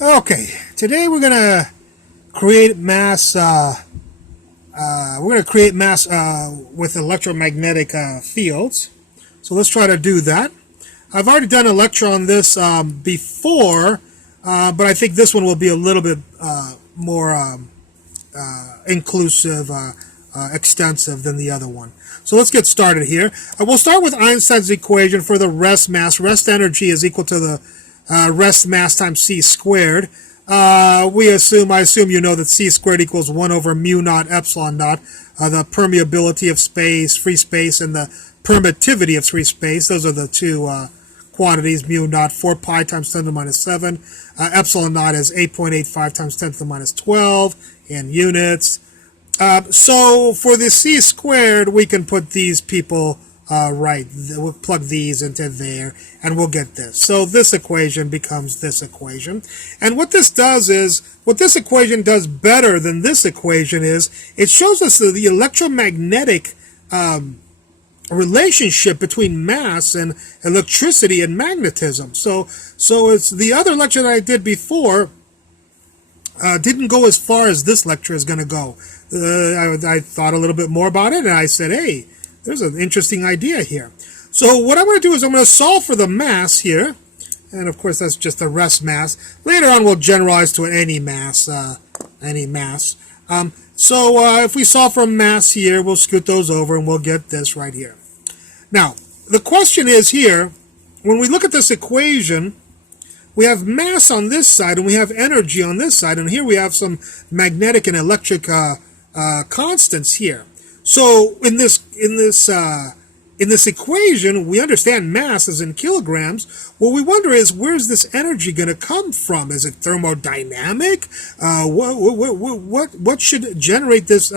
Okay, today we're gonna create mass. We're gonna create mass with electromagnetic fields. So let's try to do that. I've already done a lecture on this before, but I think this one will be a little bit more inclusive, extensive than the other one. So let's get started here. We'll start with Einstein's equation for the rest mass. Rest energy is equal to the rest mass times c squared. I assume you know that c squared equals 1 over mu naught epsilon naught, the permeability of space, free space, and the permittivity of free space. Those are the two quantities. Mu naught, 4 pi times 10 to the minus 7. Epsilon naught is 8.85 times 10 to the minus 12 in units. So for the c squared, we can put these people right. We'll plug these into there, and we'll get this. So this equation becomes this equation. And what this does is, what this equation does better than this equation is, it shows us the electromagnetic relationship between mass and electricity and magnetism. So it's the other lecture that I did before didn't go as far as this lecture is going to go. I thought a little bit more about it, and I said, hey, there's an interesting idea here. So what I'm going to do is I'm going to solve for the mass here, and of course that's just the rest mass. Later on we'll generalize to any mass. If we solve for mass here, we'll scoot those over and we'll get this right here. Now, the question is here, when we look at this equation, we have mass on this side and we have energy on this side, and here we have some magnetic and electric constants here. So in this equation, we understand mass is in kilograms. What we wonder is, where's this energy going to come from? Is it thermodynamic? What should generate this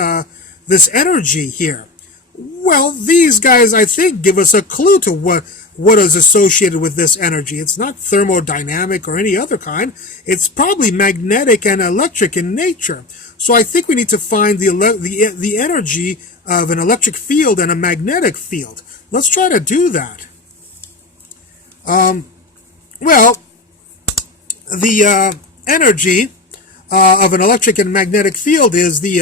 this energy here? Well, these guys, I think, give us a clue to what is associated with this energy. It's not thermodynamic or any other kind. It's probably magnetic and electric in nature. So I think we need to find the energy of an electric field and a magnetic field. Let's try to do that. The energy of an electric and magnetic field is the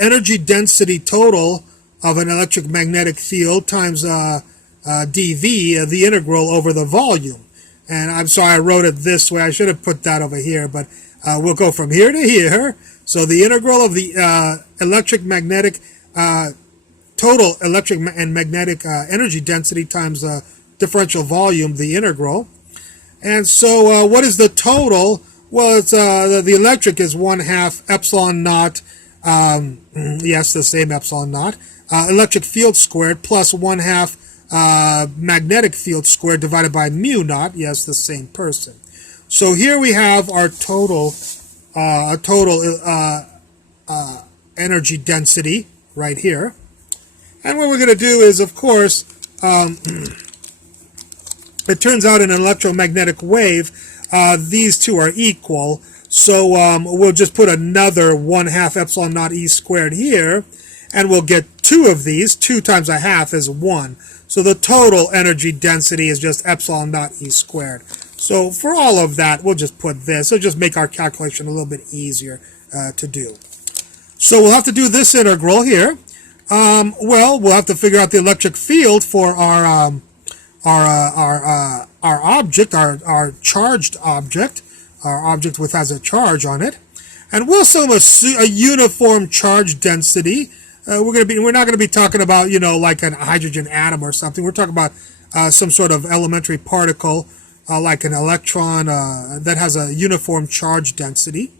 energy density total of an electric magnetic field times dV, the integral over the volume. And I'm sorry I wrote it this way. I should have put that over here, but we'll go from here to here. So the integral of the total electric and magnetic energy density times the differential volume, the integral. And so what is the total? Well, it's the electric is 1/2 epsilon naught, yes, the same epsilon naught, electric field squared plus 1/2 magnetic field squared divided by mu naught, yes, the same person. So here we have our total energy density right here. And what we're going to do is, of course, it turns out in an electromagnetic wave, these two are equal. So we'll just put another 1/2 epsilon naught e squared here, and we'll get two of these. 2 times 1/2 is 1. So the total energy density is just epsilon naught e squared. So for all of that, we'll just put this. It'll just make our calculation a little bit easier to do. So we'll have to do this integral here. We'll have to figure out the electric field for our object, our charged object, our object which has a charge on it, and we'll assume a uniform charge density. We're not going to be talking about, like a hydrogen atom or something. We're talking about some sort of elementary particle, like an electron that has a uniform charge density.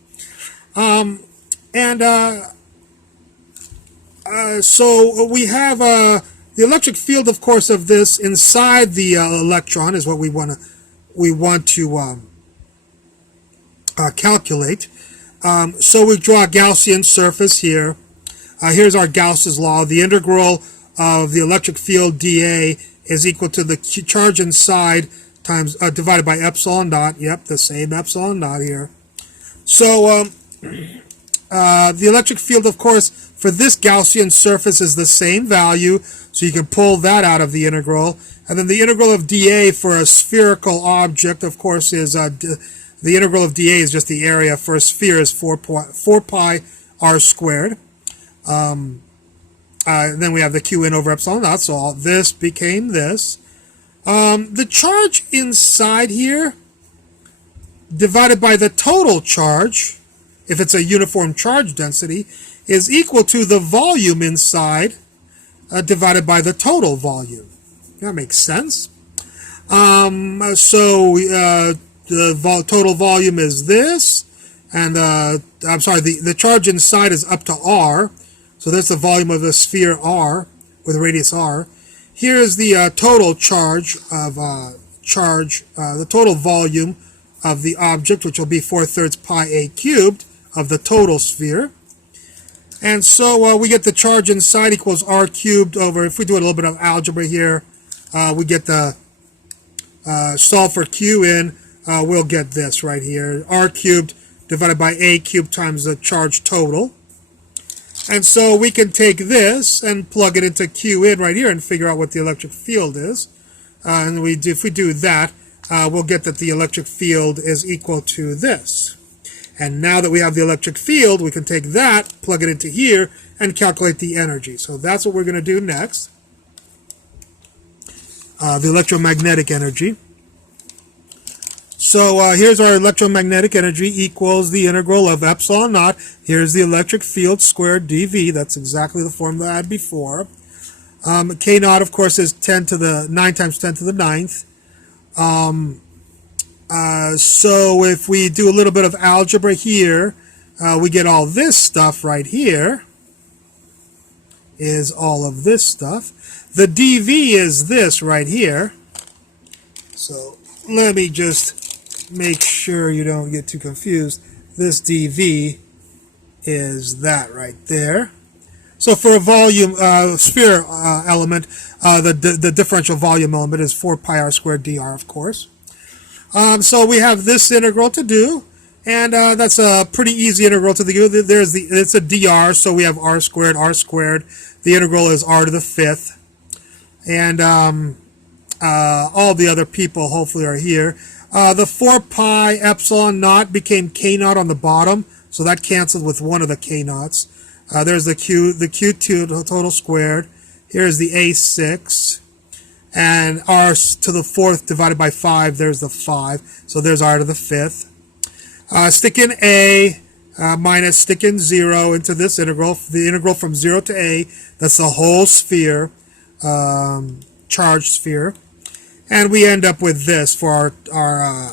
So we have the electric field, of course, of this inside the electron is what we want to calculate. So we draw a Gaussian surface here. Here's our Gauss's law. The integral of the electric field dA is equal to the charge inside times divided by epsilon naught. Yep, the same epsilon naught here. So the electric field, of course, for this Gaussian surface is the same value, so you can pull that out of the integral. And then the integral of dA for a spherical object, of course, is The integral of dA is just the area for a sphere is 4 pi r squared. Then we have the q in over epsilon naught, so all this became this. The charge inside here divided by the total charge, if it's a uniform charge density, is equal to the volume inside divided by the total volume. That makes sense. The total volume is this, and I'm sorry, the charge inside is up to r, so that's the volume of a sphere r with radius r. Here is the total charge of the total volume of the object, which will be 4/3 pi a cubed of the total sphere. And so we get the charge inside equals r cubed over, if we do a little bit of algebra here, we get the solve for q in, we'll get this right here, r cubed divided by a cubed times the charge total. And so we can take this and plug it into q in right here and figure out what the electric field is. And if we do that, we'll get that the electric field is equal to this. And now that we have the electric field, we can take that, plug it into here, and calculate the energy. So that's what we're going to do next. The electromagnetic energy. So here's our electromagnetic energy equals the integral of epsilon naught. Here's the electric field squared dV. That's exactly the form that I had before. K naught, of course, is 9 times 10 to the 9th. So if we do a little bit of algebra here, we get all this stuff right here. Is all of this stuff. The dV is this right here. So let me just make sure you don't get too confused. This dV is that right there. So for a volume sphere element, the differential volume element is 4 pi r squared dr, of course. So we have this integral to do, and that's a pretty easy integral to do. It's a dr, so we have r squared, r squared. The integral is r to the 5th. And all the other people hopefully are here. The 4 pi epsilon naught became k naught on the bottom, so that canceled with one of the k naughts. There's the q2 total squared. Here's the a6. And r to the 4th divided by 5, there's the 5. So there's r to the 5th. Stick in a minus stick in 0 into this integral. The integral from 0 to a, that's the whole sphere, charged sphere. And we end up with this for our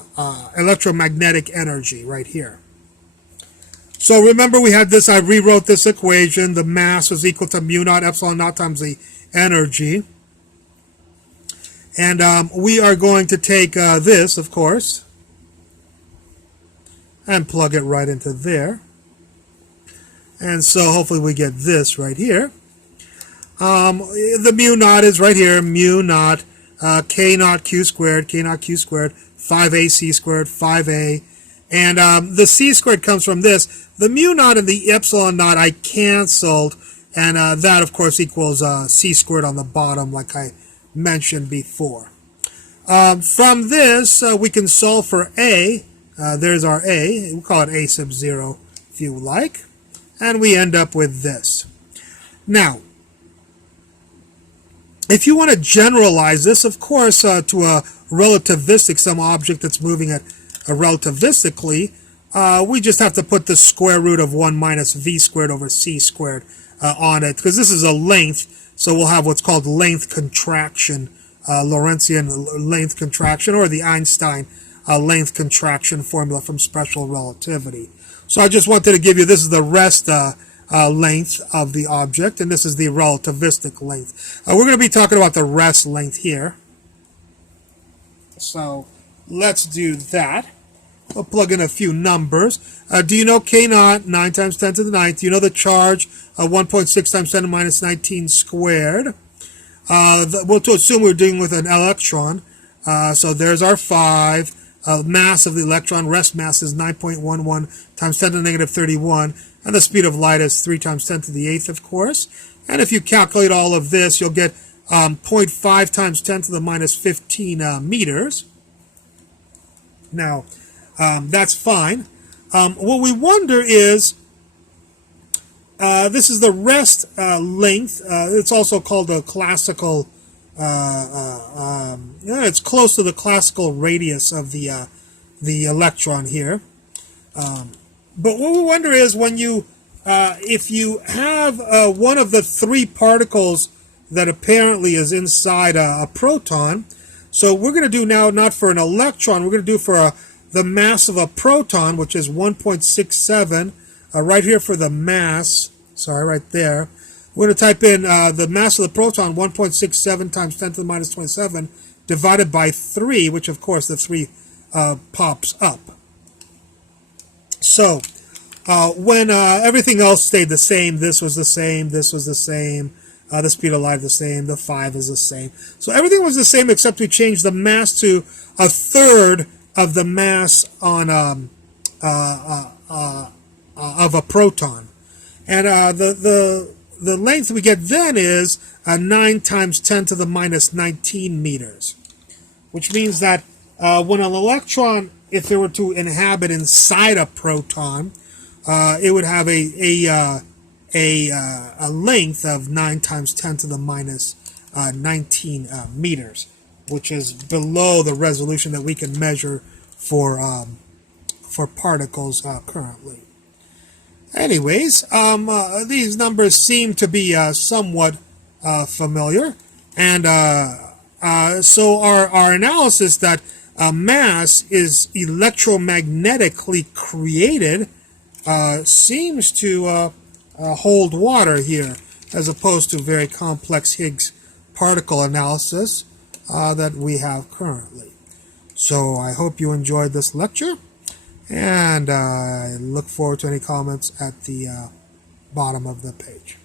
electromagnetic energy right here. So remember we had this, I rewrote this equation. The mass was equal to mu naught epsilon naught times the energy. And we are going to take this, of course, and plug it right into there. And so hopefully we get this right here. The mu naught is right here, mu naught, k naught q squared, 5a c squared, 5a. And the c squared comes from this. The mu naught and the epsilon naught I canceled, and that, of course, equals c squared on the bottom, like I mentioned before. From this, we can solve for a. There's our a. We'll call it a sub 0 if you like. And we end up with this. Now, if you want to generalize this, of course, to a relativistic, some object that's moving at relativistically, we just have to put the square root of 1 minus v squared over c squared on it, because this is a length, so we'll have what's called length contraction, Lorentzian length contraction, or the Einstein length contraction formula from special relativity. So I just wanted to give you, this is the rest length of the object, and this is the relativistic length. We're going to be talking about the rest length here. So let's do that. We'll plug in a few numbers. Do you know k naught, 9 times 10 to the 9th? Do you know the charge, 1.6 times 10 to minus 19 squared? We'll assume we're dealing with an electron. So there's our 5. Mass of the electron, rest mass, is 9.11 times 10 to the negative 31. And the speed of light is 3 times 10 to the 8th, of course. And if you calculate all of this, you'll get 0.5 times 10 to the minus 15 meters. Now, That's fine. What we wonder is, this is the rest length. It's also called the classical, it's close to the classical radius of the electron here. But what we wonder is when you, if you have one of the three particles that apparently is inside a proton, so we're going to do now not for an electron, we're going to do for the mass of a proton, which is 1.67, right here for the mass, sorry, right there. We're going to type in the mass of the proton, 1.67 times 10 to the minus 27, divided by 3, which of course the 3 pops up. So when everything else stayed the same, this was the same, this was the same, the speed of light the same, the 5 is the same. So everything was the same except we changed the mass to a third of the mass on of a proton. And the length we get then is 9 times 10 to the minus 19 meters, which means that when an electron, if it were to inhabit inside a proton, it would have a length of 9 times 10 to the minus 19 meters, which is below the resolution that we can measure for particles currently. Anyways, these numbers seem to be somewhat familiar, and so our analysis that mass is electromagnetically created seems to hold water here, as opposed to very complex Higgs particle analysis that we have currently. So I hope you enjoyed this lecture, and I look forward to any comments at the bottom of the page.